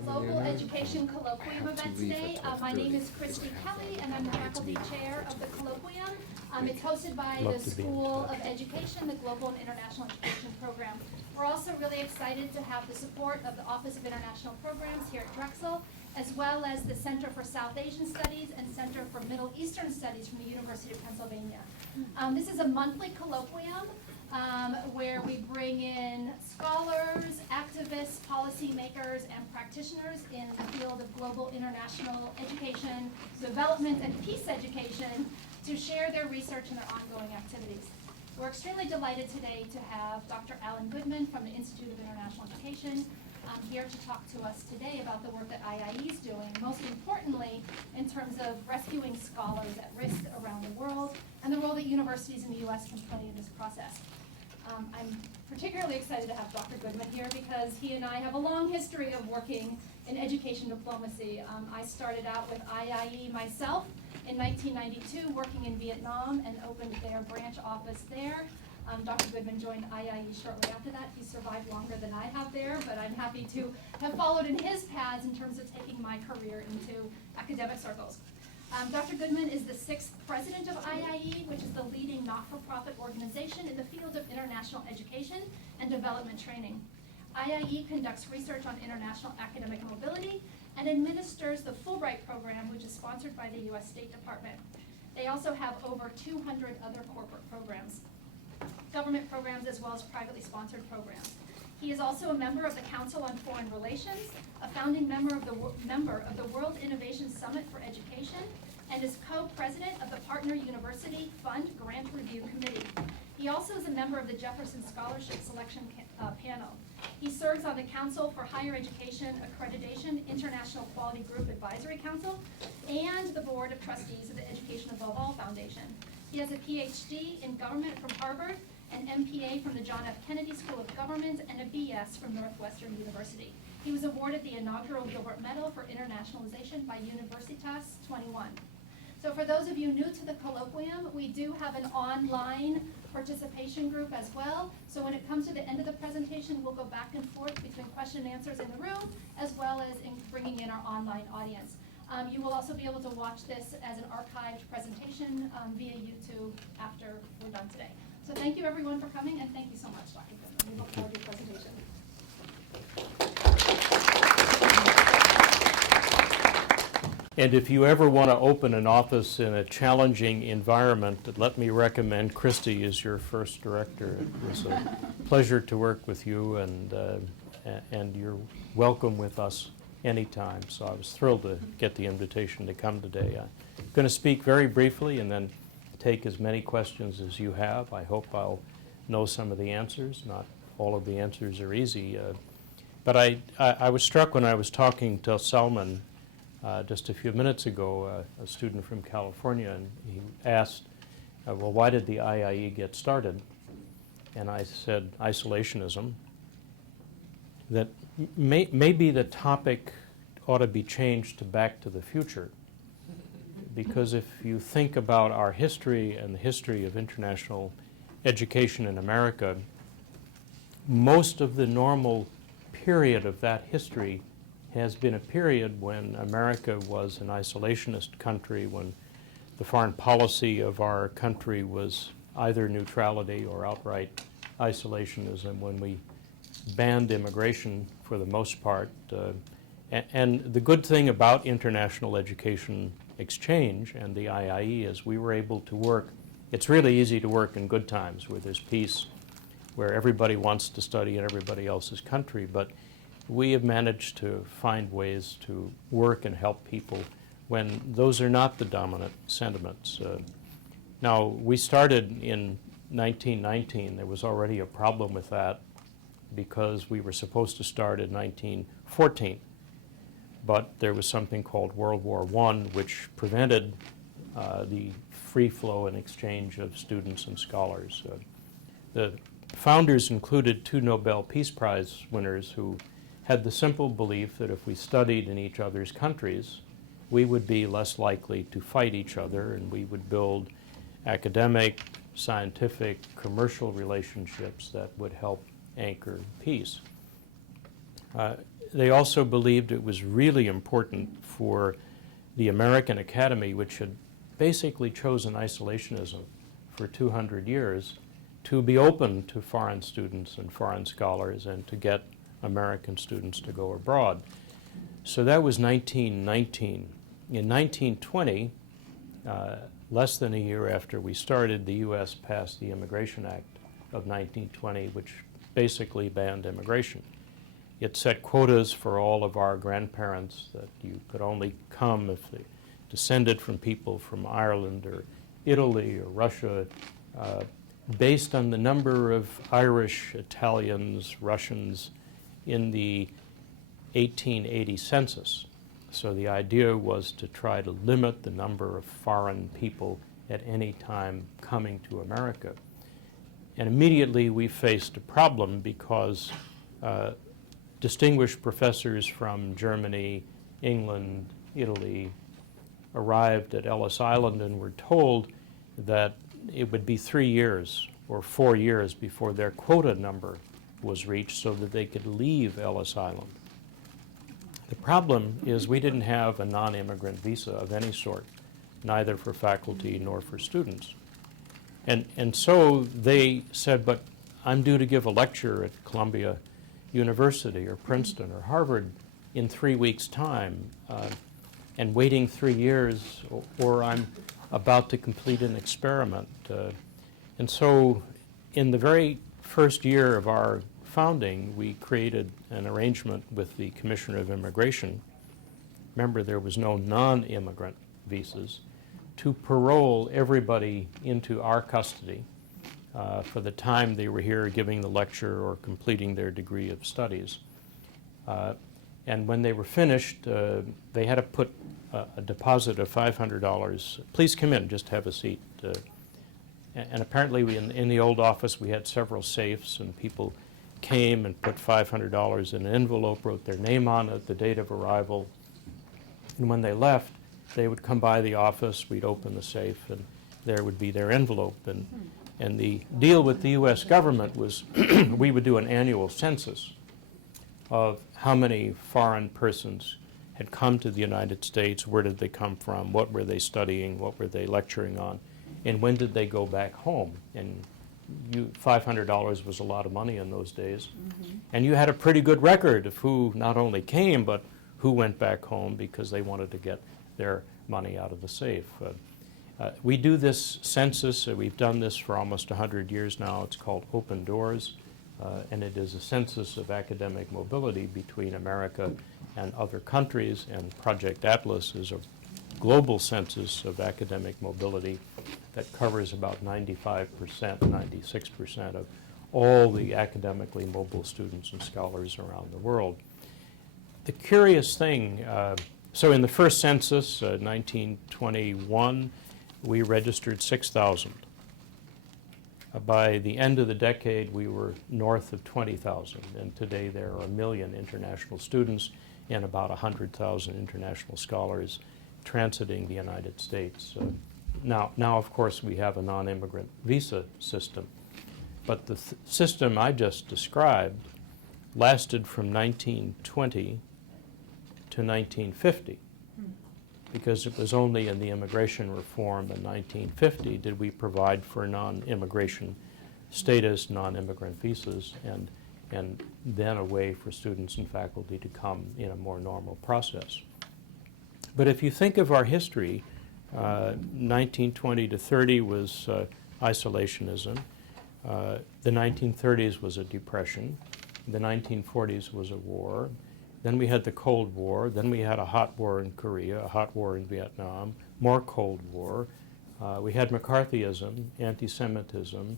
Global Education Colloquium event today. My name is Christy Kelly, and I'm the faculty chair of the Colloquium. It's hosted by the School of Education, the Global and International Education Program. We're also really excited to have the support of the Office of International Programs here at Drexel, as well as the Center for South Asian Studies and Center for Middle Eastern Studies from the University of Pennsylvania. This is a monthly colloquium where we bring in scholars, activists, policymakers, and practitioners in the field of global international education, development, and peace education to share their research and their ongoing activities. We're extremely delighted today to have Dr. Alan Goodman from the Institute of International Education here to talk to us today about the work that IIE is doing, most importantly in terms of rescuing scholars at risk around the world and the role that universities in the U.S. can play in this process. I'm particularly excited to have Dr. Goodman here because he and I have a long history of working in education diplomacy. I started out with IIE myself in 1992, working in Vietnam and opened their branch office there. Dr. Goodman joined IIE shortly after that. He survived longer than I have there, but I'm happy to have followed in his paths in terms of taking my career into academic circles. Dr. Goodman is the 6th president of IIE, which is the leading not-for-profit organization in the field of international education and development training. IIE conducts research on international academic mobility and administers the Fulbright program, which is sponsored by the U.S. State Department. They also have over 200 other corporate programs, government programs, as well as privately sponsored programs. He is also a member of the Council on Foreign Relations, a founding member of the World Innovation Summit for Education, and is co-president of the Partner University Fund Grant Review Committee. He also is a member of the Jefferson Scholarship Selection Panel. He serves on the Council for Higher Education Accreditation International Quality Group Advisory Council and the Board of Trustees of the Education Above All Foundation. He has a PhD in government from Harvard, an MPA from the John F. Kennedy School of Government, and a BS from Northwestern University. He was awarded the inaugural Gilbert Medal for Internationalization by Universitas 21. So for those of you new to the Colloquium, we do have an online participation group as well. So when it comes to the end of the presentation, we'll go back and forth between question and answers in the room, as well as in bringing in our online audience. You will also be able to watch this as an archived presentation via YouTube after we're done today. So thank you everyone for coming, and thank you so much, Dr. Goodman. We look forward to your presentation. And if you ever want to open an office in a challenging environment, let me recommend Christy as your first director. It was a pleasure to work with you, and you're welcome with us anytime. So I was thrilled to get the invitation to come today. I'm going to speak very briefly and then take as many questions as you have. I hope I'll know some of the answers. Not all of the answers are easy. But I was struck when I was talking to Salman just a few minutes ago, a student from California, and he asked, well, why did the IIE get started? And I said, isolationism. That maybe the topic ought to be changed to back to the future. Because if you think about our history and the history of international education in America, most of the normal period of that history has been a period when America was an isolationist country, when the foreign policy of our country was either neutrality or outright isolationism, when we banned immigration for the most part. And the good thing about international education exchange and the IIE is we were able to work. It's really easy to work in good times where there's peace, where everybody wants to study in everybody else's country, but we have managed to find ways to work and help people when those are not the dominant sentiments. Now, we started in 1919. There was already a problem with that because we were supposed to start in 1914. But there was something called World War I, which prevented the free flow and exchange of students and scholars. The founders included 2 Nobel Peace Prize winners who had the simple belief that if we studied in each other's countries, we would be less likely to fight each other, and we would build academic, scientific, commercial relationships that would help anchor peace. they also believed it was really important for the American Academy, which had basically chosen isolationism for 200 years, to be open to foreign students and foreign scholars and to get American students to go abroad. So that was 1919. In 1920, less than a year after we started, the U.S. passed the Immigration Act of 1920, which basically banned immigration. It set quotas for all of our grandparents that you could only come if they descended from people from Ireland or Italy or Russia, based on the number of Irish, Italians, Russians in the 1880 census. So the idea was to try to limit the number of foreign people at any time coming to America. And immediately we faced a problem because distinguished professors from Germany, England, Italy arrived at Ellis Island and were told that it would be 3 years or 4 years before their quota number was reached so that they could leave Ellis Island. The problem is we didn't have a non-immigrant visa of any sort, neither for faculty nor for students. And so they said, but I'm due to give a lecture at Columbia University or Princeton or Harvard in 3 weeks' time, and waiting 3 years, or I'm about to complete an experiment. And so in the very first year of our founding, we created an arrangement with the Commissioner of Immigration. Remember, there was no non-immigrant visas, to parole everybody into our custody for the time they were here giving the lecture or completing their degree of studies. And when they were finished, they had to put a deposit of $500. Please come in, just have a seat. And apparently in the old office we had several safes, and people came and put $500 in an envelope, wrote their name on it, the date of arrival, and when they left, they would come by the office, we'd open the safe, and there would be their envelope. And the deal with the U.S. government was we would do an annual census of how many foreign persons had come to the United States, where did they come from, what were they studying, what were they lecturing on, and when did they go back home. And $500 was a lot of money in those days. Mm-hmm. And you had a pretty good record of who not only came, but who went back home because they wanted to get their money out of the safe. We do this census, we've done this for almost 100 years now. It's called Open Doors, and it is a census of academic mobility between America and other countries, and Project Atlas is a global census of academic mobility that covers about 95%, 96% of all the academically mobile students and scholars around the world. The curious thing, so in the first census, 1921, we registered 6,000. By the end of the decade, we were north of 20,000, and today there are 1 million international students and about 100,000 international scholars transiting the United States. Now, of course, we have a non-immigrant visa system, but the system I just described lasted from 1920 to 1950, because it was only in the immigration reform in 1950 did we provide for non-immigration status, non-immigrant visas, and then a way for students and faculty to come in a more normal process. But if you think of our history, 1920 to 30 was isolationism. The 1930s was a depression. The 1940s was a war. Then we had the Cold War. Then we had a hot war in Korea, a hot war in Vietnam, more Cold War. We had McCarthyism, anti-Semitism,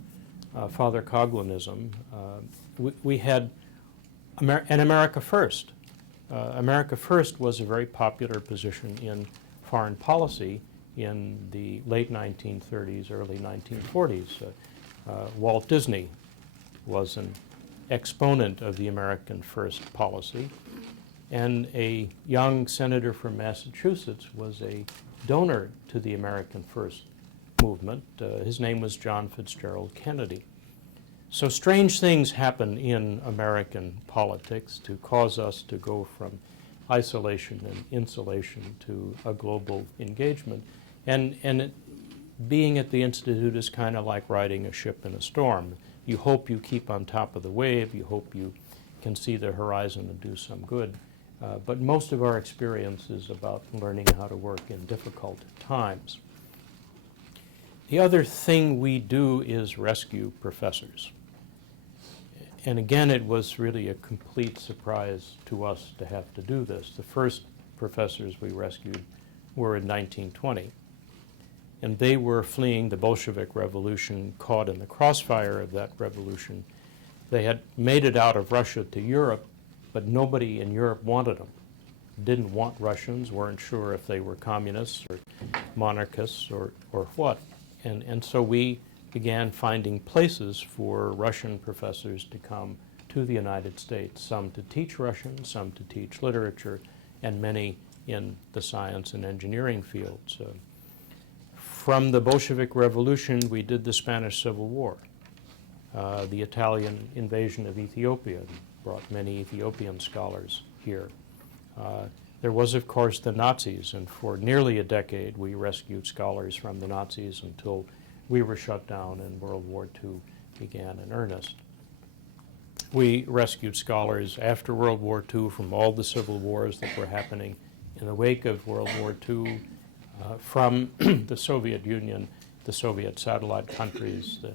Father Coughlanism. We had and America First. America First was a very popular position in foreign policy in the late 1930s, early 1940s. Walt Disney was an exponent of the American First policy, and a young senator from Massachusetts was a donor to the American First movement. His name was John Fitzgerald Kennedy. So strange things happen in American politics to cause us to go from isolation and insulation to a global engagement. And being at the Institute is kind of like riding a ship in a storm. You hope you keep on top of the wave, you hope you can see the horizon and do some good. But most of our experience is about learning how to work in difficult times. The other thing we do is rescue professors. And again, it was really a complete surprise to us to have to do this. The first professors we rescued were in 1920. And they were fleeing the Bolshevik Revolution, caught in the crossfire of that revolution. They had made it out of Russia to Europe, but nobody in Europe wanted them. Didn't want Russians, weren't sure if they were communists or monarchists or what. And so we began finding places for Russian professors to come to the United States, some to teach Russian, some to teach literature, and many in the science and engineering fields. From the Bolshevik Revolution, we did the Spanish Civil War. The Italian invasion of Ethiopia brought many Ethiopian scholars here. There was, of course, the Nazis, and for nearly a decade we rescued scholars from the Nazis until we were shut down and World War II began in earnest. We rescued scholars after World War II from all the civil wars that were happening in the wake of World War II, from the Soviet Union, the Soviet satellite countries, the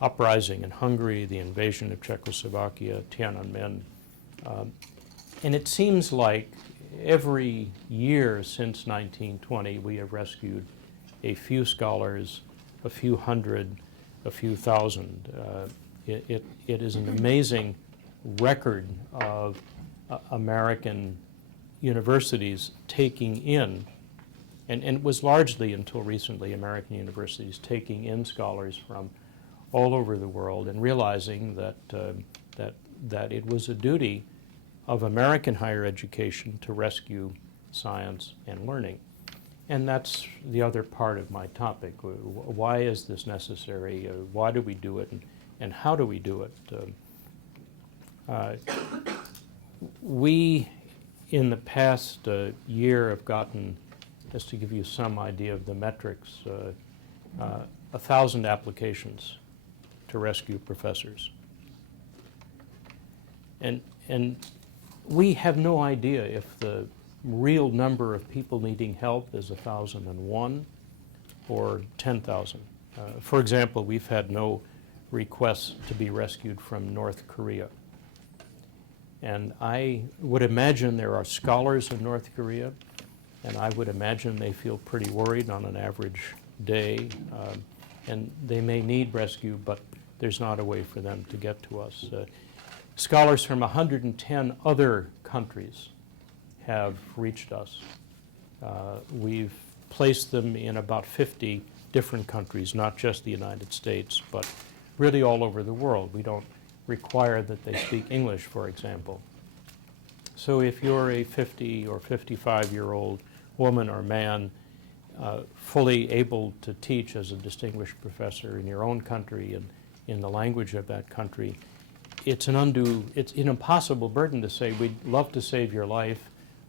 uprising in Hungary, the invasion of Czechoslovakia, Tiananmen. And it seems like every year since 1920 we have rescued a few scholars, a few hundred, a few thousand. It is an amazing record of American universities taking in, and it was largely until recently American universities taking in scholars from all over the world and realizing that it was a duty of American higher education to rescue science and learning. And that's the other part of my topic. Why is this necessary? Why do we do it? And how do we do it? We, in the past year, have gotten, just to give you some idea of the metrics, 1,000 applications to rescue professors. And we have no idea if the real number of people needing help is 1,001 or 10,000. For example, we've had no requests to be rescued from North Korea. And I would imagine there are scholars in North Korea, and I would imagine they feel pretty worried on an average day, and they may need rescue, but there's not a way for them to get to us. Scholars from 110 other countries have reached us. We've placed them in about 50 different countries, not just the United States, but really all over the world. We don't require that they speak English, for example. So if you're a 50 or 55-year-old woman or man fully able to teach as a distinguished professor in your own country and in the language of that country, it's an impossible burden to say, we'd love to save your life,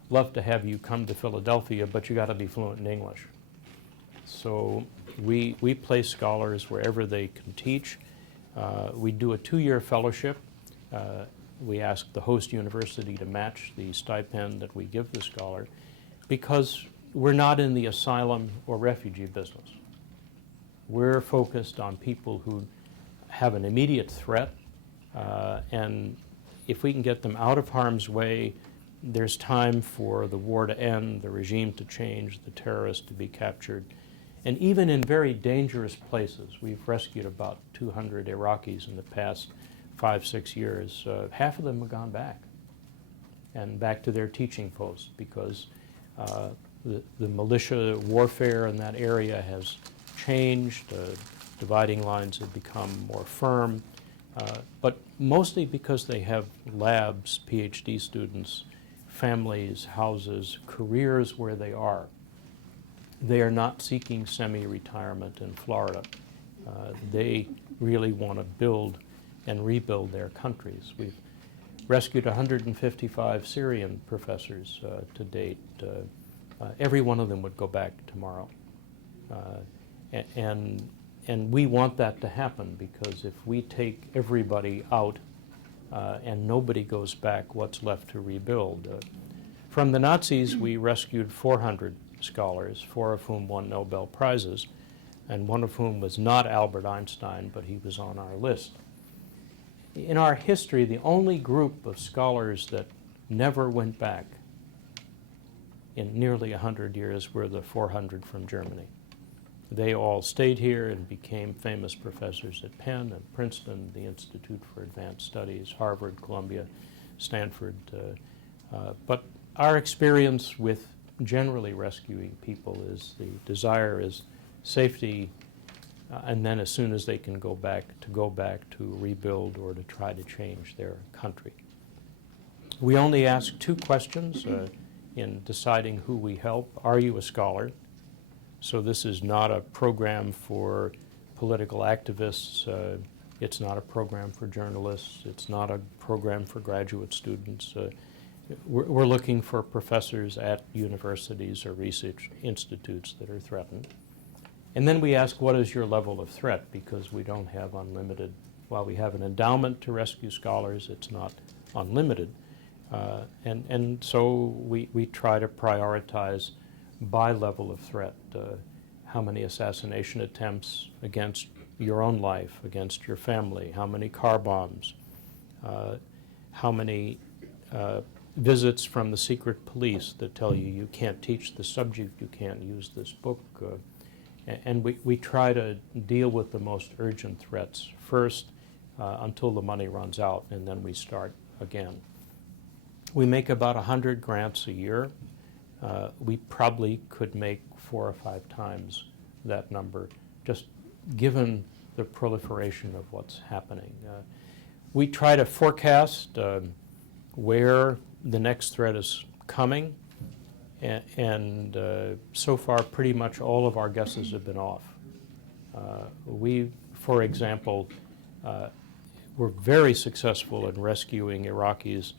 love to have you come to Philadelphia, but you got to be fluent in English. So we place scholars wherever they can teach. We do a 2-year fellowship. We ask the host university to match the stipend that we give the scholar, because we're not in the asylum or refugee business. We're focused on people who have an immediate threat, and if we can get them out of harm's way, there's time for the war to end, the regime to change, the terrorists to be captured. And even in very dangerous places, we've rescued about 200 Iraqis in the past 5-6 years. Half of them have gone back, and back to their teaching posts, because the militia warfare in that area has changed. Dividing lines have become more firm, but mostly because they have labs, PhD students, families, houses, careers where they are. They are not seeking semi-retirement in Florida. They really want to build and rebuild their countries. We've rescued 155 Syrian professors to date. Every one of them would go back tomorrow. And we want that to happen, because if we take everybody out and nobody goes back, what's left to rebuild? From the Nazis, we rescued 400 scholars, 4 of whom won Nobel Prizes, and one of whom was not Albert Einstein, but he was on our list. In our history, the only group of scholars that never went back in nearly 100 years were the 400 from Germany. They all stayed here and became famous professors at Penn and Princeton, the Institute for Advanced Studies, Harvard, Columbia, Stanford. But our experience with generally rescuing people is the desire is safety, and then as soon as they can go back to rebuild or to try to change their country. We only ask 2 questions in deciding who we help. Are you a scholar? So this is not a program for political activists. It's not a program for journalists. It's not a program for graduate students. We're looking for professors at universities or research institutes that are threatened. And then we ask, what is your level of threat? Because we don't have unlimited, while we have an endowment to rescue scholars, it's not unlimited. And so we try to prioritize by level of threat. How many assassination attempts against your own life, against your family? How many car bombs? How many visits from the secret police that tell you you can't teach the subject, you can't use this book? And we try to deal with the most urgent threats first until the money runs out, and then we start again. We make about 100 grants a year. We probably could make 4 or 5 times that number, just given the proliferation of what's happening. We try to forecast where the next threat is coming, and so far pretty much all of our guesses have been off. We, for example, were very successful in rescuing Iraqis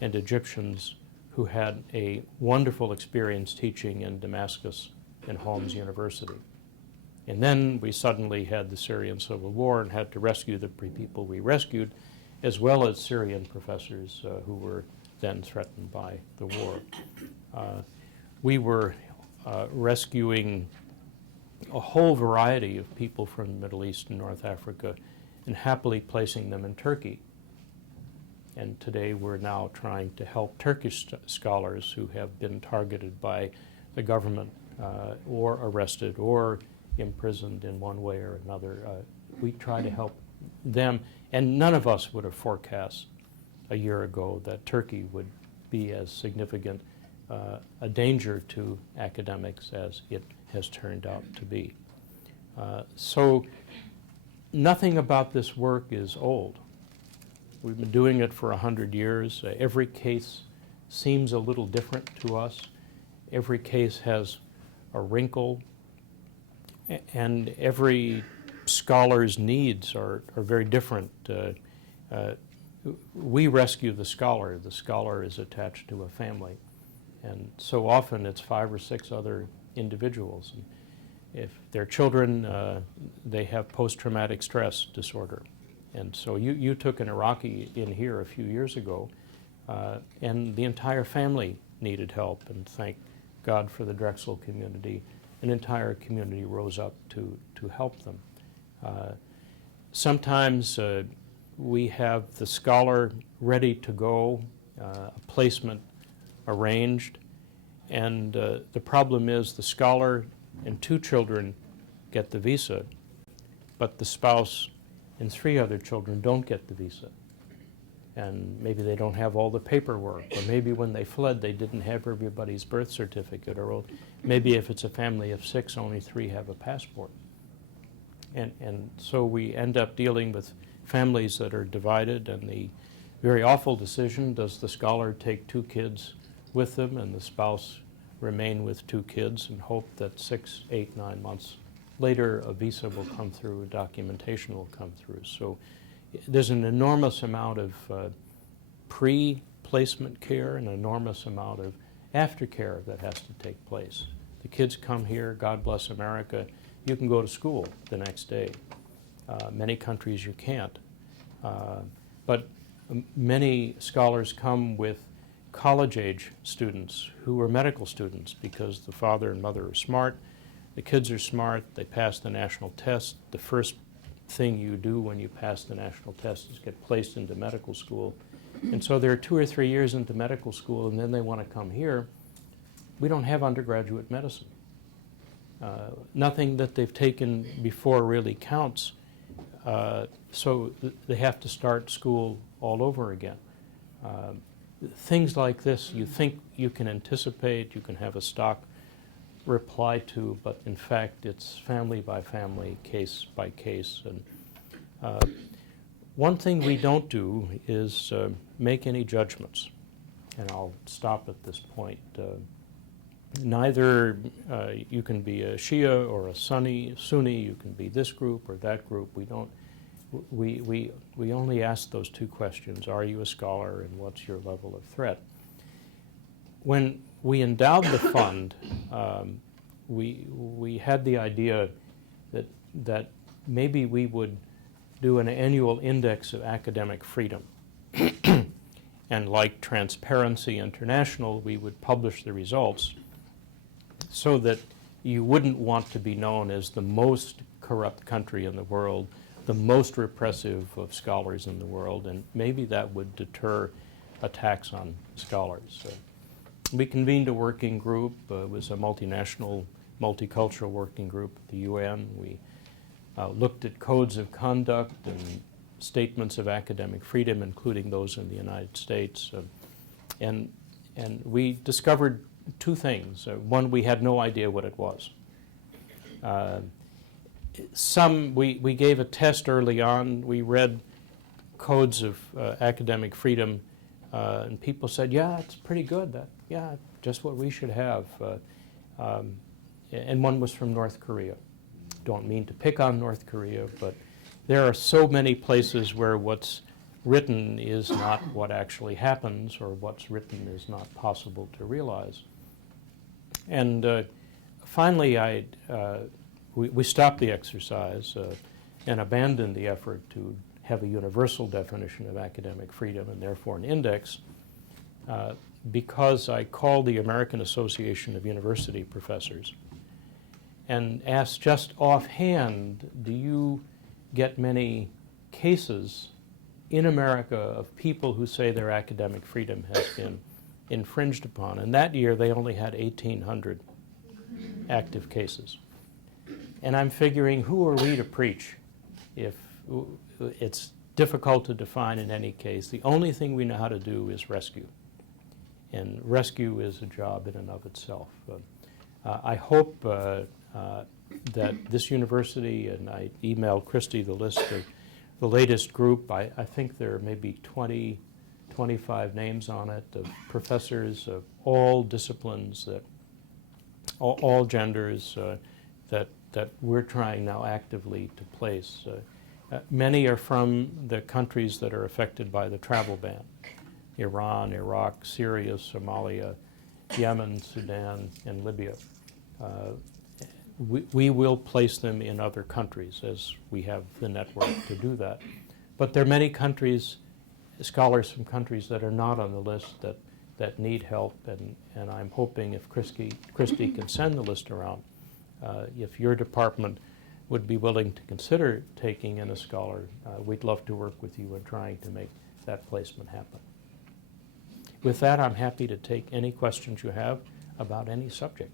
and Egyptians who had a wonderful experience teaching in Damascus and Holmes University. And then we suddenly had the Syrian civil war and had to rescue the people we rescued, as well as Syrian professors who were then threatened by the war. We were rescuing a whole variety of people from the Middle East and North Africa and happily placing them in Turkey. And today we're now trying to help Turkish scholars who have been targeted by the government or arrested or imprisoned in one way or another. We try to help them, and none of us would have forecast a year ago that Turkey would be as significant a danger to academics as it has turned out to be. So nothing about this work is old. We've been doing it for 100 years. Every case seems a little different to us. Every case has a wrinkle, and every scholar's needs are very different. We rescue the scholar. The scholar is attached to a family. And so often it's 5 or 6 other individuals. And if they're children, they have post-traumatic stress disorder. And so you took an Iraqi in here a few years ago, and the entire family needed help. And thank God for the Drexel community. An entire community rose up to help them. Sometimes we have the scholar ready to go, a placement arranged, and the problem is the scholar and 2 children get the visa, but the spouse and 3 other children don't get the visa. And maybe they don't have all the paperwork, or maybe when they fled they didn't have everybody's birth certificate, or maybe if it's a family of 6, only 3 have a passport. And so we end up dealing with families that are divided, and the very awful decision, does the scholar take 2 kids with them and the spouse remain with 2 kids and hope that 6, 8, 9 months later a visa will come through, documentation will come through. So there's an enormous amount of pre-placement care, an enormous amount of aftercare that has to take place. The kids come here, God bless America, you can go to school the next day. Many countries you can't. But many scholars come with college-age students who are medical students because the father and mother are smart, the kids are smart, they pass the national test. The first thing you do when you pass the national test is get placed into medical school. And so they're 2 or 3 years into medical school and then they want to come here. We don't have undergraduate medicine. Nothing that they've taken before really counts. So they have to start school all over again. Things like this you think you can anticipate, you can have a stock reply to, but in fact it's family by family, case by case. And one thing we don't do is make any judgments. And I'll stop at this point. Neither you can be a Shia or a Sunni, you can be this group or that group. We don't. We only ask those two questions: Are you a scholar, and what's your level of threat? When we endowed the fund, we had the idea that maybe we would do an annual index of academic freedom. And like Transparency International, we would publish the results so that you wouldn't want to be known as the most corrupt country in the world, the most repressive of scholars in the world, and maybe that would deter attacks on scholars. We convened a working group. It was a multinational, multicultural working group at the UN. We looked at codes of conduct and statements of academic freedom, including those in the United States. And we discovered two things. One, we had no idea what it was. We gave a test early on. We read codes of academic freedom, and people said, yeah, it's pretty good. Yeah, just what we should have. And one was from North Korea. Don't mean to pick on North Korea, but there are so many places where what's written is not what actually happens, or what's written is not possible to realize. And finally, we stopped the exercise and abandoned the effort to have a universal definition of academic freedom and therefore an index because I called the American Association of University Professors and asked just offhand, do you get many cases in America of people who say their academic freedom has been infringed upon? And that year they only had 1,800 active cases. And I'm figuring, who are we to preach if it's difficult to define in any case? The only thing we know how to do is rescue. And rescue is a job in and of itself. I hope that this university, and I emailed Christy the list of the latest group. I think there are maybe 20, 25 names on it of professors of all disciplines, that all genders, that we're trying now actively to place. Many are from the countries that are affected by the travel ban: Iran, Iraq, Syria, Somalia, Yemen, Sudan, and Libya. We will place them in other countries as we have the network to do that. But there are many countries, scholars from countries that are not on the list that need help, and I'm hoping if Christy can send the list around, if your department would be willing to consider taking in a scholar, we'd love to work with you in trying to make that placement happen. With that, I'm happy to take any questions you have about any subject.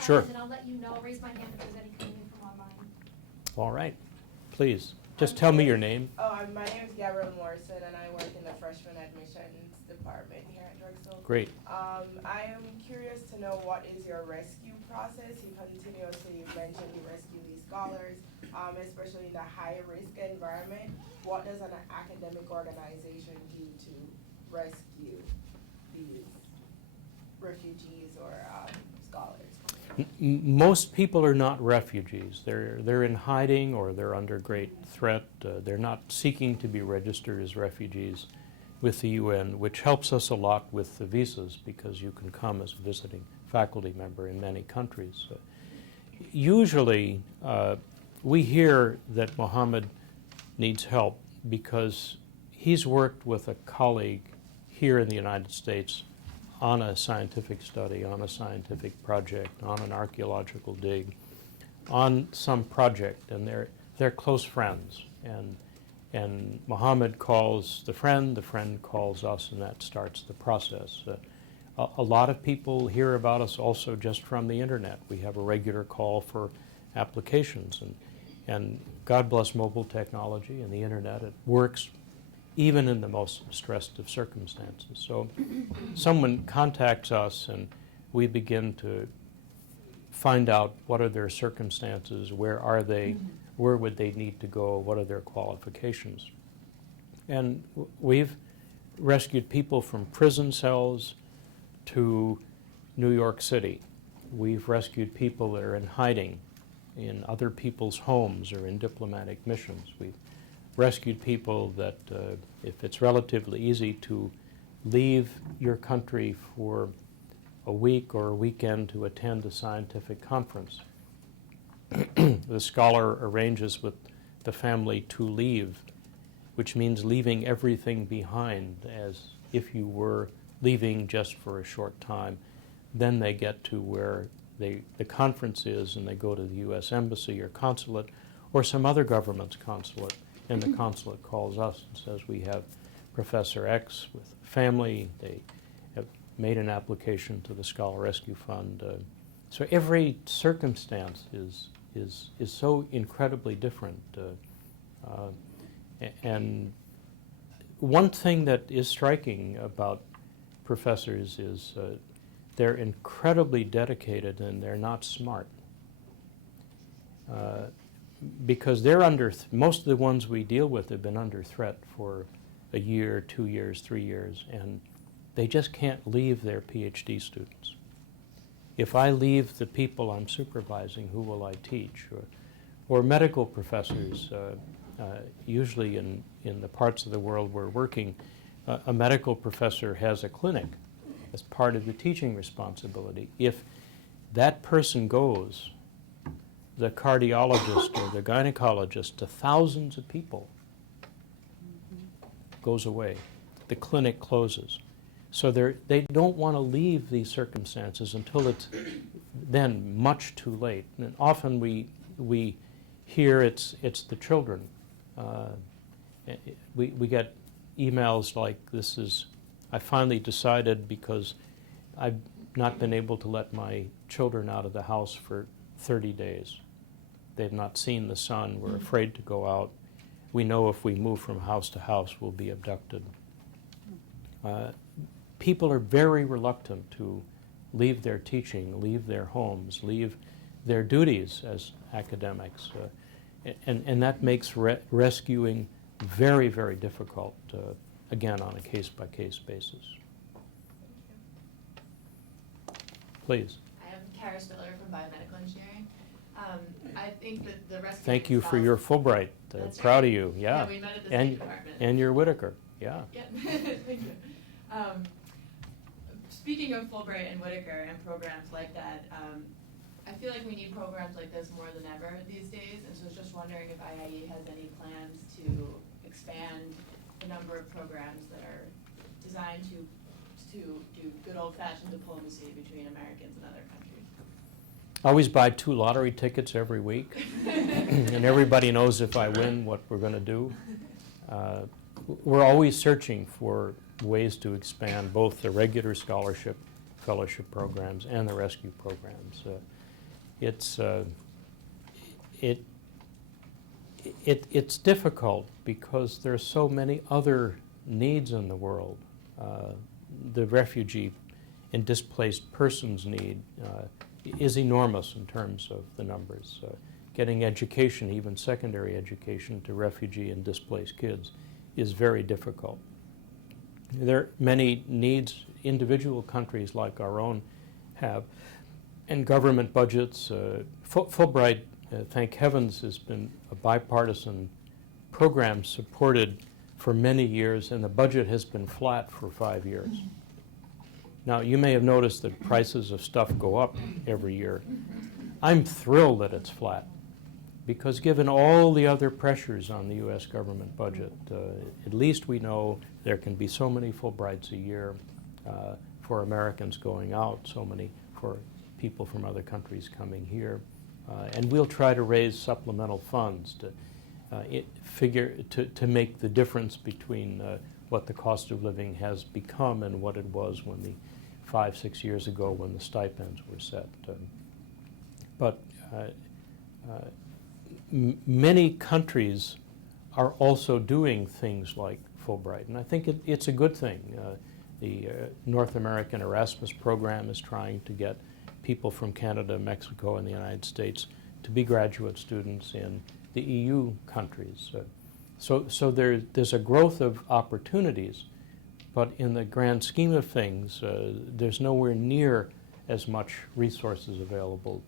Sure. And I'll let you know, I'll raise my hand if there's any coming in from online. All right. Please, just tell me your name. My name is Gabrielle Morrison, and I work in the freshman admissions department here at Drexel. Great. I am curious to know, what is your rescue process? You continuously mention you rescue these scholars, especially in the high-risk environment. What does an academic organization do to rescue these refugees or scholars? Most people are not refugees. They're in hiding or they're under great threat. They're not seeking to be registered as refugees with the UN, which helps us a lot with the visas because you can come as a visiting faculty member in many countries. Usually, we hear that Mohammed needs help because he's worked with a colleague here in the United States on a scientific study, on a scientific project, on an archaeological dig, on some project, and they're close friends. And Mohammed calls the friend calls us, and that starts the process. A lot of people hear about us also just from the internet. We have a regular call for applications, and God bless mobile technology and the internet. It works even in the most stressed of circumstances. So someone contacts us and we begin to find out what are their circumstances, where are they, where would they need to go, what are their qualifications. And we've rescued people from prison cells to New York City. We've rescued people that are in hiding in other people's homes or in diplomatic missions. We've rescued people that, if it's relatively easy to leave your country for a week or a weekend to attend a scientific conference, the scholar arranges with the family to leave, which means leaving everything behind as if you were leaving just for a short time. Then they get to where the conference is and they go to the U.S. Embassy or consulate or some other government's consulate, and the consulate calls us and says, we have Professor X with family. They have made an application to the Scholar Rescue Fund. So every circumstance is so incredibly different. And one thing that is striking about professors is they're incredibly dedicated and they're not smart. Because they're under, most of the ones we deal with have been under threat for a year, 2 years, 3 years, and they just can't leave their PhD students. If I leave the people I'm supervising, who will I teach? Or medical professors, usually in the parts of the world we're working, a medical professor has a clinic as part of the teaching responsibility. If that person goes, the cardiologist or the gynecologist to thousands of people goes away. The clinic closes. So they don't want to leave these circumstances until it's then much too late. And often we hear it's the children. We get emails like, this is, I finally decided because I've not been able to let my children out of the house for 30 days. They've not seen the sun. We're afraid to go out. We know if we move from house to house, we'll be abducted. People are very reluctant to leave their teaching, leave their homes, leave their duties as academics. And that makes rescuing very, very difficult, again, on a case-by-case basis. Please. I am Kara Spiller from Biomedical Engineering. I think that the rescue Thank you for itself- your Fulbright. That's Proud right. of you. Yeah. We met at the State Department. And your Whitaker. Yeah. Yeah. Thank you. Speaking of Fulbright and Whitaker and programs like that, I feel like we need programs like this more than ever these days, and so I was just wondering if IIE has any plans to expand the number of programs that are designed to do good old-fashioned diplomacy between Americans and other countries. I always buy 2 lottery tickets every week, and everybody knows if I win what we're going to do. We're always searching for ways to expand both the regular scholarship, fellowship programs and the rescue programs. It's difficult because there are so many other needs in the world. The refugee and displaced persons need is enormous in terms of the numbers. Getting education, even secondary education, to refugee and displaced kids is very difficult. There are many needs individual countries like our own have, and government budgets. Fulbright, thank heavens, has been a bipartisan program supported for many years, and the budget has been flat for 5 years. Now, you may have noticed that prices of stuff go up every year. I'm thrilled that it's flat, because given all the other pressures on the U.S. government budget, at least we know there can be so many Fulbrights a year for Americans going out, so many for people from other countries coming here. And we'll try to raise supplemental funds to make the difference between what the cost of living has become and what it was when the 5-6 years ago when the stipends were set. But many countries are also doing things like Fulbright, and I think it's a good thing. The North American Erasmus program is trying to get people from Canada, Mexico, and the United States to be graduate students in the EU countries. So there's a growth of opportunities, but in the grand scheme of things, there's nowhere near as much resources available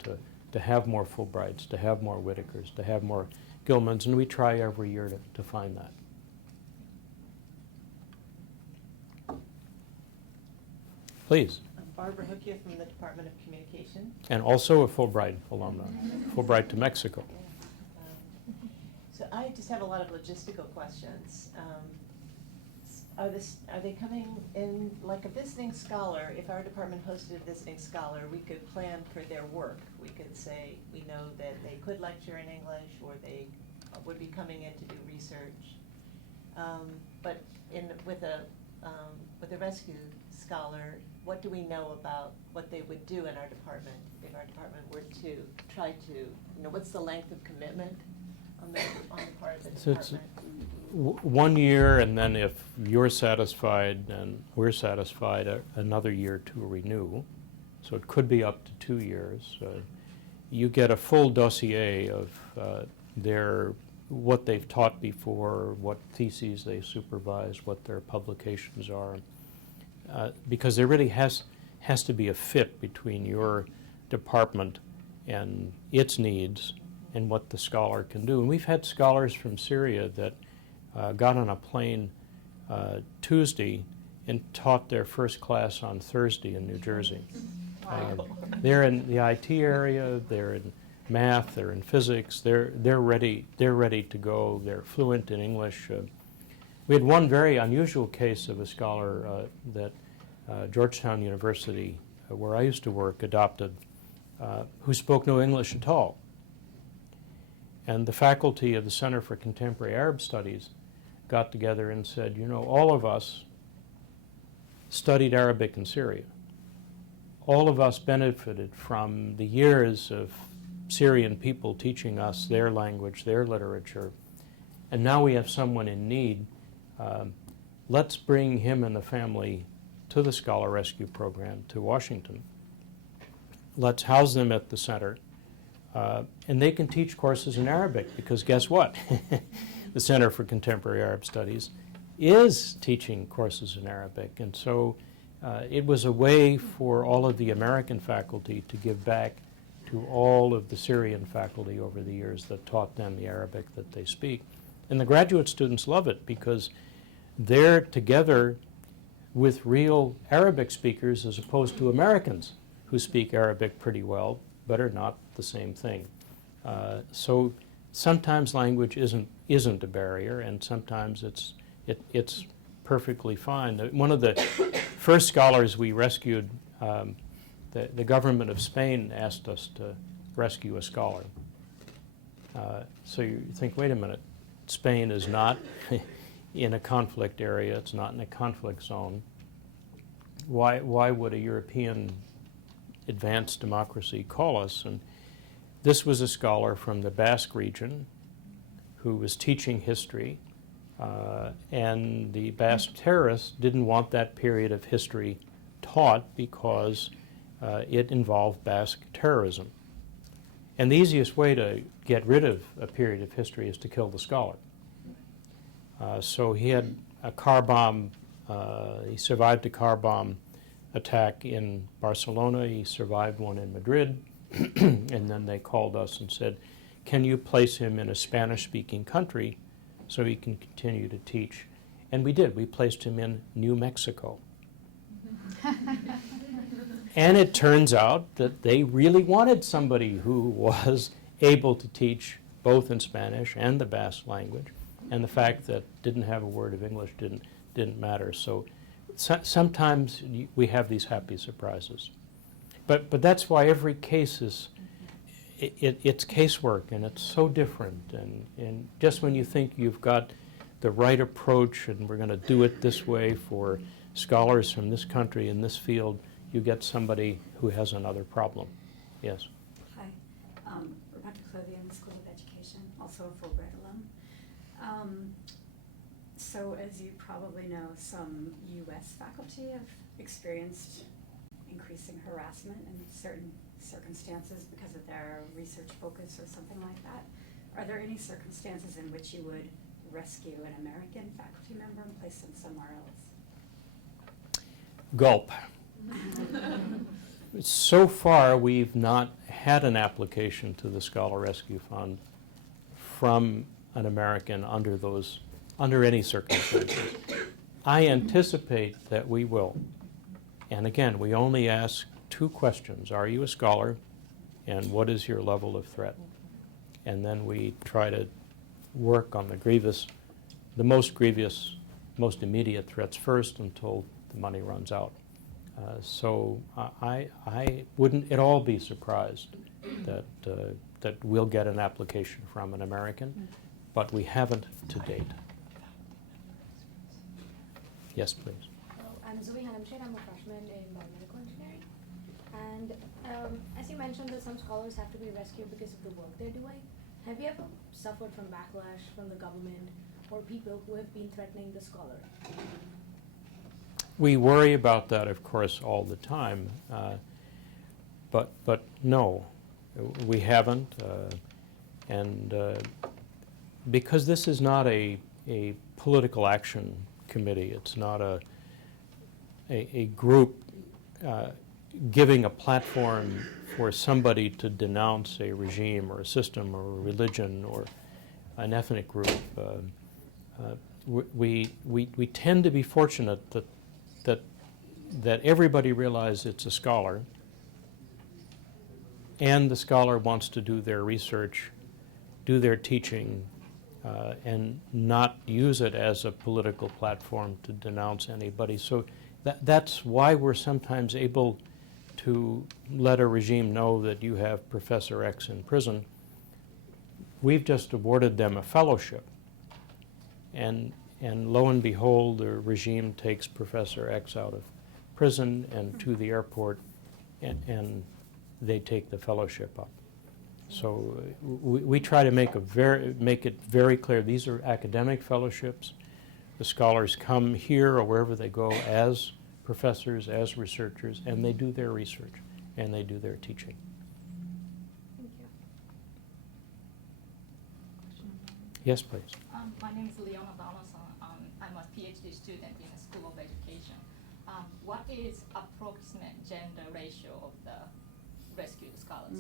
to have more Fulbrights, to have more Whitakers, to have more Gilmans, and we try every year to find that. Please. I'm Barbara Hookia from the Department of Communication. And also a Fulbright alumna, Fulbright to Mexico. So I just have a lot of logistical questions. Are they coming in like a visiting scholar? If our department hosted a visiting scholar, we could plan for their work. We could say, we know that they could lecture in English, or they would be coming in to do research. But with a rescue scholar, what do we know about what they would do in our department if our department were to try to, what's the length of commitment on the part of the So it's department? 1 year, and then if you're satisfied and we're satisfied, another year to renew. So it could be up to 2 years. You get a full dossier of what they've taught before, what theses they supervise, what their publications are. Because there really has to be a fit between your department and its needs and what the scholar can do. And we've had scholars from Syria that got on a plane Tuesday and taught their first class on Thursday in New Jersey. They're in the IT area, they're in math, they're in physics, they're ready to go, they're fluent in English. We had one very unusual case of a scholar that Georgetown University, where I used to work, adopted, who spoke no English at all. And the faculty of the Center for Contemporary Arab Studies got together and said, all of us studied Arabic in Syria. All of us benefited from the years of Syrian people teaching us their language, their literature, and now we have someone in need. Let's bring him and the family to the Scholar Rescue Program to Washington. Let's house them at the center, and they can teach courses in Arabic, because guess what? The Center for Contemporary Arab Studies is teaching courses in Arabic, and so it was a way for all of the American faculty to give back to all of the Syrian faculty over the years that taught them the Arabic that they speak. And the graduate students love it, because they're together with real Arabic speakers as opposed to Americans who speak Arabic pretty well but are not the same thing. So sometimes language isn't a barrier, and sometimes it's perfectly fine. One of the first scholars we rescued, the government of Spain asked us to rescue a scholar. So you think, wait a minute, Spain is not in a conflict area, it's not in a conflict zone. Why would a European advanced democracy call us? And this was a scholar from the Basque region who was teaching history, and the Basque terrorists didn't want that period of history taught because it involved Basque terrorism. And the easiest way to get rid of a period of history is to kill the scholar. So he had a car bomb He survived a car bomb attack in Barcelona. He survived one in Madrid. And then they called us and said, can you place him in a Spanish-speaking country so he can continue to teach? And we did. We placed him in New Mexico. And it turns out that they really wanted somebody who was able to teach both in Spanish and the Basque language. And the fact that didn't have a word of English didn't matter. So sometimes we have these happy surprises. But that's why every case is, it's casework, and it's so different. And just when you think you've got the right approach and we're going to do it this way for scholars from this country in this field, you get somebody who has another problem. Yes? Hi, Rebecca Colloquium, School of Education, also a Fulbright alum. So as you probably know, some U.S. faculty have experienced increasing harassment in certain circumstances because of their research focus or something like that. Are there any circumstances in which you would rescue an American faculty member and place them somewhere else? Gulp. So far, we've not had an application to the Scholar Rescue Fund from an American under any circumstances. I anticipate that we will. And again, we only ask two questions. Are you a scholar? And what is your level of threat? And then we try to work on the most grievous, most immediate threats first until the money runs out. So I wouldn't at all be surprised that we'll get an application from an American, but we haven't to date. Yes, please. I'm Zoe Hanamshed. I'm a freshman in biomedical engineering. And as you mentioned that some scholars have to be rescued because of the work they're doing, have you ever suffered from backlash from the government or people who have been threatening the scholar? We worry about that, of course, all the time, but no, we haven't, and because this is not a political action committee, it's not a group giving a platform for somebody to denounce a regime or a system or a religion or an ethnic group. We tend to be fortunate that everybody realizes it's a scholar, and the scholar wants to do their research, do their teaching, and not use it as a political platform to denounce anybody. So that's why we're sometimes able to let a regime know that you have Professor X in prison. We've just awarded them a fellowship, and lo and behold, the regime takes Professor X out of prison and to the airport, and they take the fellowship up. So we try to make it very clear. These are academic fellowships. The scholars come here or wherever they go as professors, as researchers, and they do their research and they do their teaching. Thank you. Yes, please. My name is Leona Donaldson. I'm a PhD student in the School of Education. What is approximate gender ratio of the rescued scholars?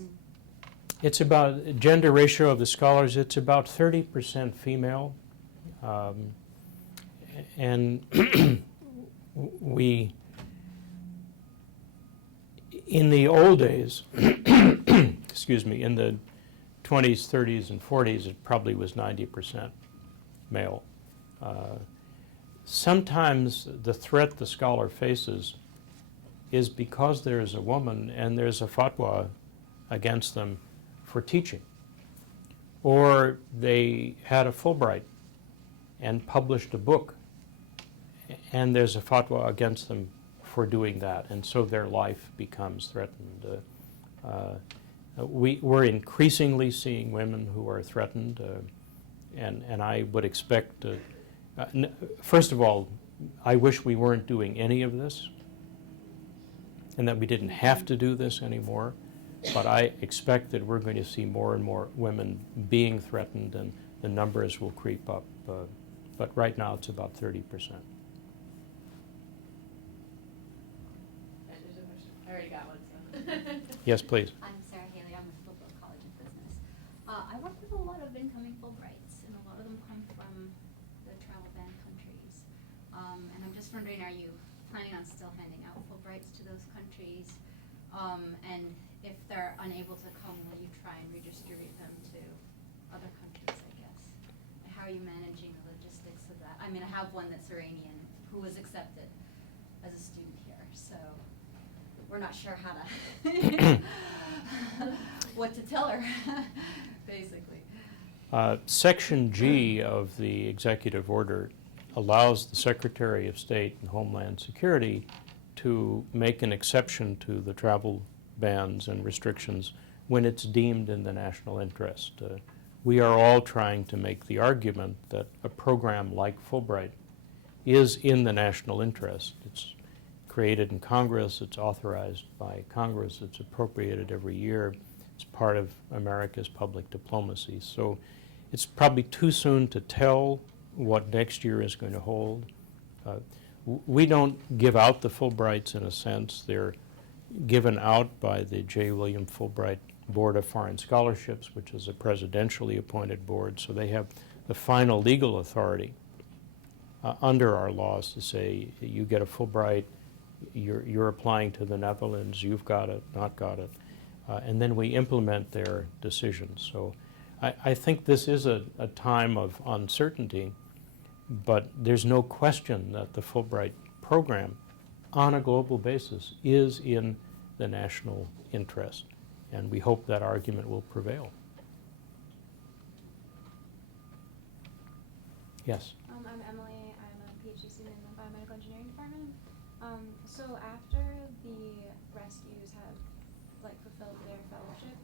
It's about gender ratio of the scholars. It's about 30% female, and we, in the old days, excuse me, in the 20s, 30s, and 40s, it probably was 90% male. Sometimes the threat the scholar faces is because there is a woman and there's a fatwa against them for teaching. Or they had a Fulbright and published a book and there's a fatwa against them for doing that, and so their life becomes threatened. We're increasingly seeing women who are threatened, and I would expect, first of all, I wish we weren't doing any of this and that we didn't have to do this anymore, but I expect that we're going to see more and more women being threatened, and the numbers will creep up, but right now it's about 30%. Yes, please. I'm Sarah Haley. I'm with Fulbright College of Business. I work with a lot of incoming Fulbrights, and a lot of them come from the travel ban countries. And I'm just wondering, are you planning on still handing out Fulbrights to those countries? And if they're unable to come, will you try and redistribute them to other countries, I guess? How are you managing the logistics of that? I mean, I have one that's Iranian who was accepted as a student here, so we're not sure how to, what to tell her, basically. Section G of the executive order allows the Secretary of State and Homeland Security to make an exception to the travel bans and restrictions when it's deemed in the national interest. We are all trying to make the argument that a program like Fulbright is in the national interest. It's created in Congress, it's authorized by Congress, it's appropriated every year, it's part of America's public diplomacy. So it's probably too soon to tell what next year is going to hold. We don't give out the Fulbrights in a sense. They're given out by the J. William Fulbright Board of Foreign Scholarships, which is a presidentially appointed board, so they have the final legal authority under our laws to say you get a Fulbright, you're applying to the Netherlands, you've got it, not got it, and then we implement their decisions. So I think this is a time of uncertainty, but there's no question that the Fulbright program on a global basis is in the national interest, and we hope that argument will prevail. Yes? I'm Emily. I'm a PhD student in the biomedical engineering department. So after the rescues have fulfilled their fellowship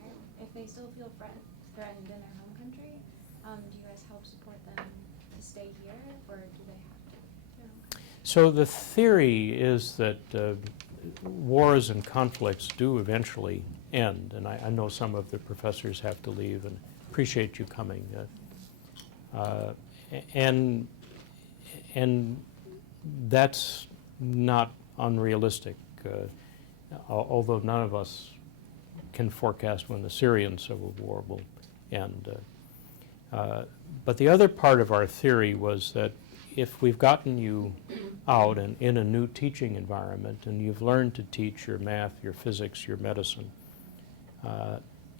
here, if they still feel threatened in their home country, do you guys help support them to stay here, or do they have to? So the theory is that wars and conflicts do eventually end, and I know some of the professors have to leave, and appreciate you coming. And that's not unrealistic, although none of us can forecast when the Syrian civil war will end. But the other part of our theory was that if we've gotten you out and in a new teaching environment, and you've learned to teach your math, your physics, your medicine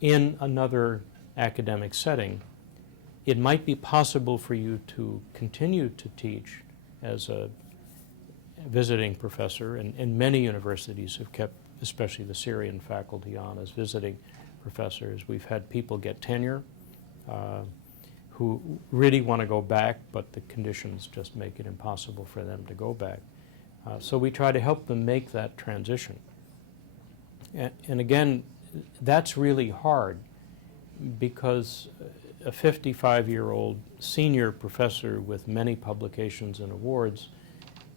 in another academic setting, it might be possible for you to continue to teach as a visiting professor, and many universities have kept, especially the Syrian faculty, on as visiting professors. We've had people get tenure who really want to go back, but the conditions just make it impossible for them to go back. So we try to help them make that transition. And again, that's really hard, because a 55-year-old senior professor with many publications and awards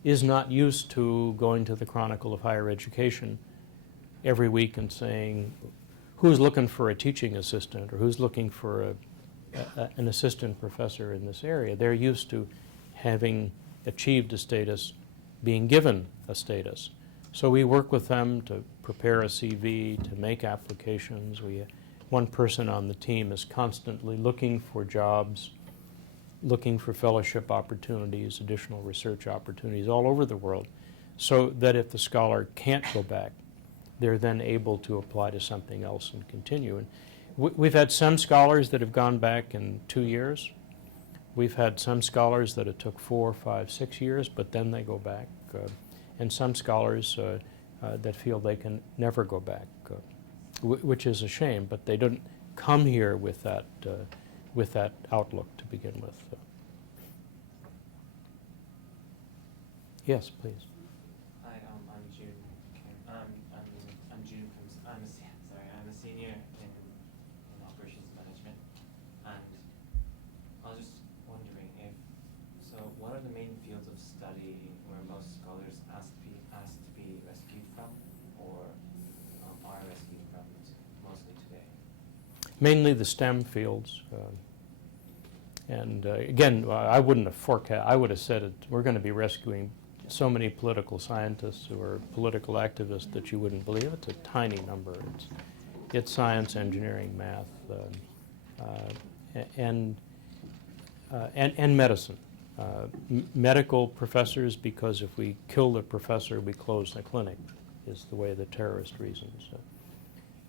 is not used to going to the Chronicle of Higher Education every week and saying, who's looking for a teaching assistant, or who's looking for an assistant professor in this area. They're used to having achieved a status, being given a status. So we work with them to prepare a CV, to make applications. One person on the team is constantly looking for jobs, looking for fellowship opportunities, additional research opportunities all over the world, so that if the scholar can't go back, they're then able to apply to something else and continue. And we've had some scholars that have gone back in 2 years. We've had some scholars that it took 4, 5, 6 years, but then they go back. And some scholars that feel they can never go back, which is a shame, but they don't come here with that outlook to begin with. Yes, please. Hi, I'm June. I'm June from. I'm a senior in operations management, and I was just wondering what are the main fields of study where most scholars asked to be rescued from, or are rescued from mostly today? Mainly the STEM fields. And again, I wouldn't have forecast. I would have said we're going to be rescuing so many political scientists or political activists that you wouldn't believe. It's a tiny number. It's science, engineering, math, and medicine. Medical professors, because if we kill the professor, we close the clinic, is the way the terrorist reasons.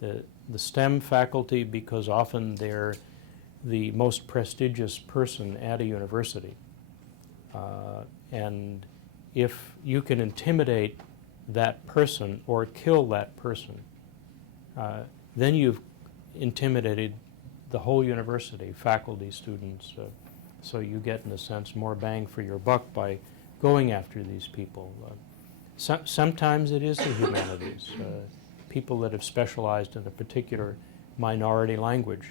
The STEM faculty, because often they're the most prestigious person at a university. And if you can intimidate that person or kill that person, then you've intimidated the whole university, faculty, students. So you get, in a sense, more bang for your buck by going after these people. Sometimes it is the humanities, people that have specialized in a particular minority language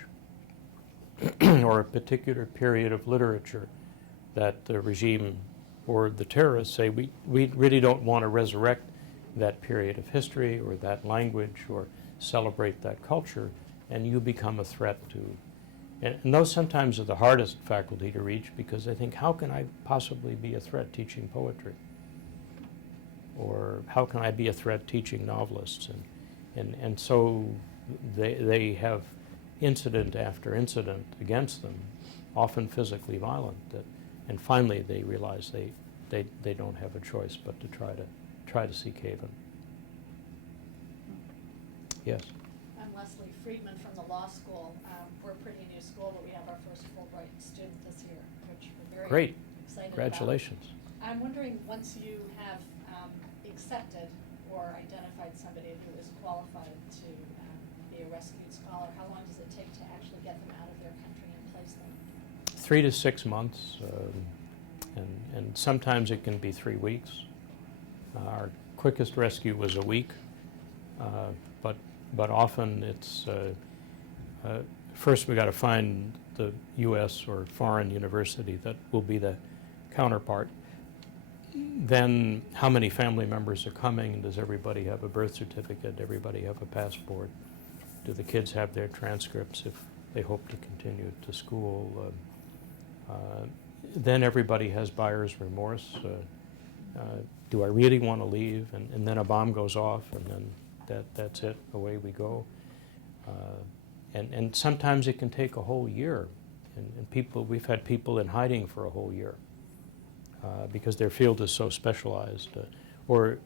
or a particular period of literature that the regime or the terrorists say, we really don't want to resurrect that period of history or that language or celebrate that culture, and you become a threat to. And those sometimes are the hardest faculty to reach, because they think, how can I possibly be a threat teaching poetry? Or how can I be a threat teaching novelists? And so they have incident after incident against them, often physically violent. And finally they realize they don't have a choice but to try to seek haven. Yes? I'm Leslie Friedman from the law school. We're a pretty new school, but we have our first Fulbright student this year, which we're very Great. excited Congratulations. about. I'm wondering, once you have accepted or identified somebody who is qualified to be a rescued scholar, how long does it take to actually get them out of their country and place them? 3 to 6 months, and sometimes it can be 3 weeks. Our quickest rescue was a week, but often it's first we got to find the U.S. or foreign university that will be the counterpart. Then how many family members are coming? Does everybody have a birth certificate? Everybody have a passport? Do the kids have their transcripts if they hope to continue to school? Then everybody has buyer's remorse. Do I really want to leave? And then a bomb goes off, and then that's it. Away we go. And sometimes it can take a whole year. And we've had people in hiding for a whole year because their field is so specialized. Or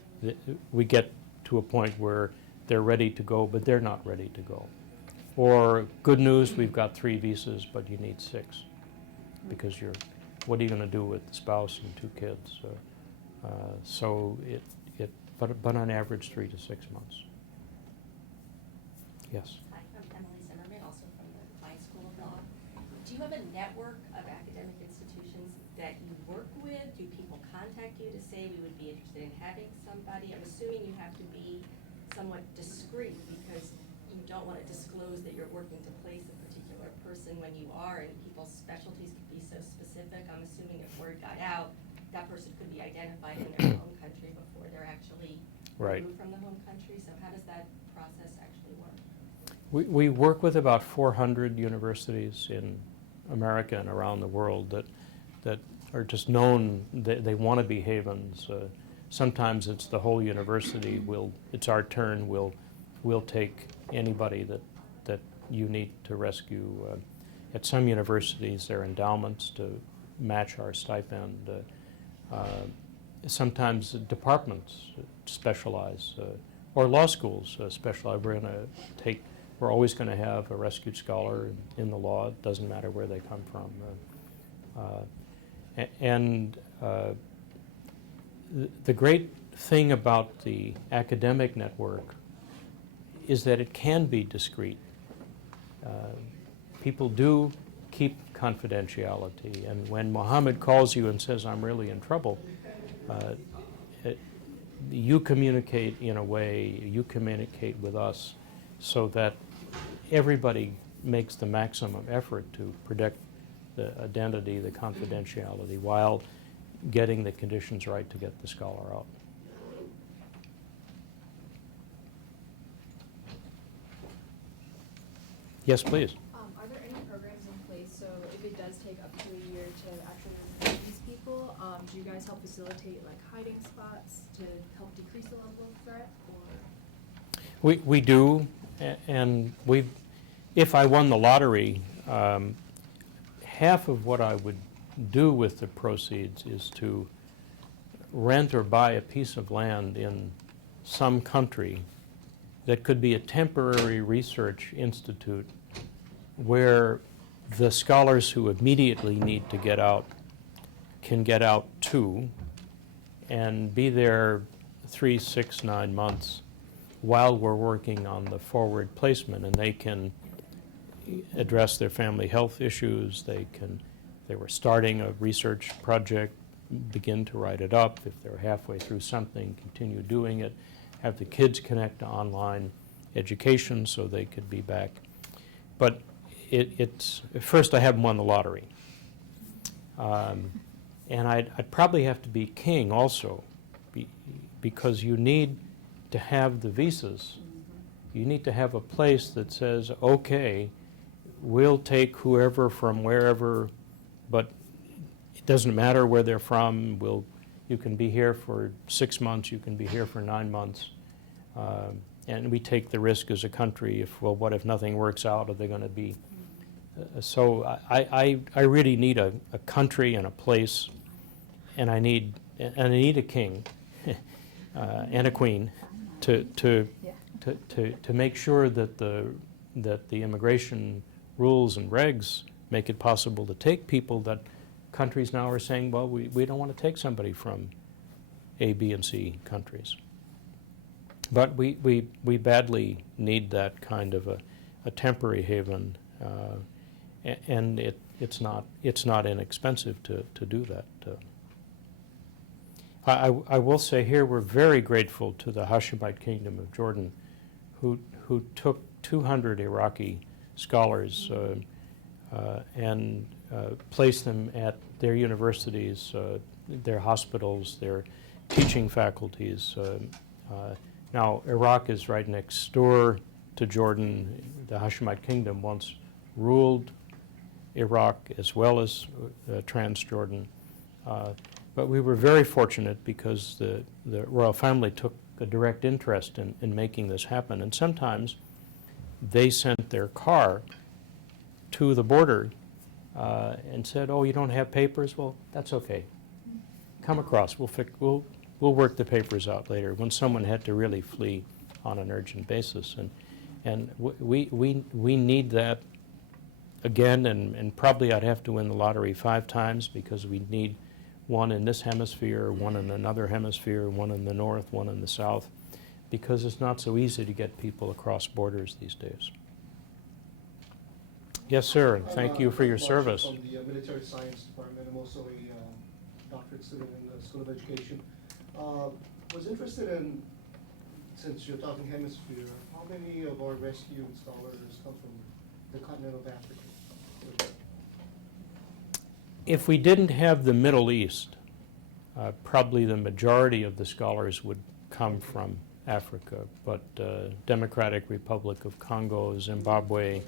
we get to a point where they're ready to go, but they're not ready to go. Or good news, we've got 3 visas, but you need 6 because what are you going to do with the spouse and 2 kids? But on average, 3 to 6 months. Yes. Hi, I'm Emily Zimmerman, also from the Klein School of Law. Do you have a network of academic institutions that you work with? Do people contact you to say we would be interested in having somebody? I'm assuming you have to be somewhat discreet because you don't want to disclose that you're working to place a particular person when you are, and people's specialties could be so specific. I'm assuming if word got out, that person could be identified in their home country before they're actually removed from the home country. So how does that process actually work? We work with about 400 universities in America and around the world that are just known, they want to be havens. Sometimes it's the whole university. It's our turn. We'll take anybody that you need to rescue. At some universities, there are endowments to match our stipend. Sometimes departments specialize, or law schools specialize. We're always going to have a rescued scholar in the law. It doesn't matter where they come from. The great thing about the academic network is that it can be discreet. People do keep confidentiality, and when Muhammad calls you and says, I'm really in trouble, you communicate in a way, you communicate with us so that everybody makes the maximum effort to protect the identity, the confidentiality, while getting the conditions right to get the scholar out. Yes, please. Are there any programs in place so if it does take up to a year to actually remove these people, people? Do you guys help facilitate like hiding spots to help decrease the level of threat, or? We do, and if I won the lottery, half of what I would do with the proceeds is to rent or buy a piece of land in some country that could be a temporary research institute where the scholars who immediately need to get out can get out too and be there 3, 6, 9 months while we're working on the forward placement, and they can address their family health issues. They were starting a research project, begin to write it up. If they're halfway through something, continue doing it. Have the kids connect to online education so they could be back. But it's first, I haven't won the lottery. And I'd probably have to be king also, because you need to have the visas. You need to have a place that says, okay, we'll take whoever from wherever, but it doesn't matter where they're from. You can be here for 6 months, you can be here for 9 months. And we take the risk as a country. What if nothing works out? Are they going to be? So I really need a country and a place, and I need a king and a queen to make sure that the immigration rules and regs make it possible to take people that countries now are saying, well, we don't want to take somebody from A, B, and C countries. But we badly need that kind of a temporary haven, and it's not inexpensive to do that. I will say here we're very grateful to the Hashemite Kingdom of Jordan, who took 200 Iraqi scholars and placed them at their universities, their hospitals, their teaching faculties. Now, Iraq is right next door to Jordan. The Hashemite Kingdom once ruled Iraq as well as Transjordan. But we were very fortunate because the royal family took a direct interest in making this happen. And sometimes they sent their car to the border and said, oh, you don't have papers? Well, that's okay. Come across. We'll work the papers out later, when someone had to really flee on an urgent basis. And we need that again, and probably I'd have to win the lottery 5 times, because we need one in this hemisphere, one in another hemisphere, one in the north, one in the south, because it's not so easy to get people across borders these days. Yes, sir, and thank you for your service. From the Military Science Department. I'm also a doctorate student in the School of Education. Was interested in, since you're talking hemisphere, how many of our rescued scholars come from the continent of Africa? If we didn't have the Middle East, probably the majority of the scholars would come from Africa, but Democratic Republic of Congo, Zimbabwe,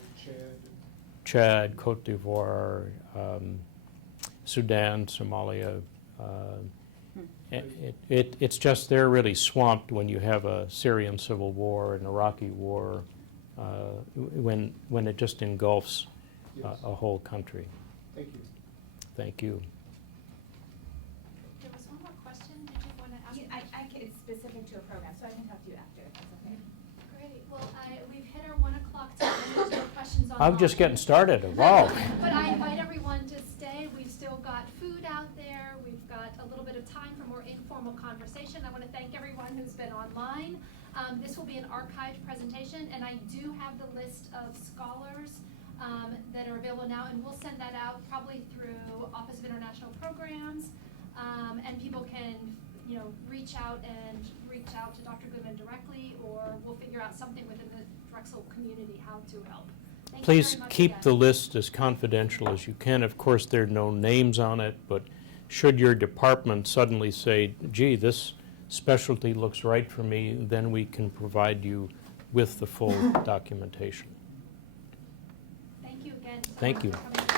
Chad, Cote d'Ivoire, Sudan, Somalia. It's just they're really swamped when you have a Syrian civil war, an Iraqi war, when it just engulfs a whole country. Thank you. Thank you. There was one more question. Did you want to ask? It's specific to a program, so I can talk to you after, if that's okay. Great. Well, we've hit our 1 o'clock time. There's no questions online. I'm just getting started. Wow. But I invite everyone to stay. We've still got food out there. We've got a little bit of time for more informal conversation. I want to thank everyone who's been online. This will be an archived presentation, and I do have the list of scholars that are available now, and we'll send that out probably through Office of International Programs, and people can, reach out to Dr. Goodman directly, or we'll figure out something within the Drexel community how to help. Thank you Please very much keep again. the list as confidential as you can. Of course, there are no names on it, but should your department suddenly say, gee, this specialty looks right for me, then we can provide you with the full documentation. Thank you again. Thank you. For coming.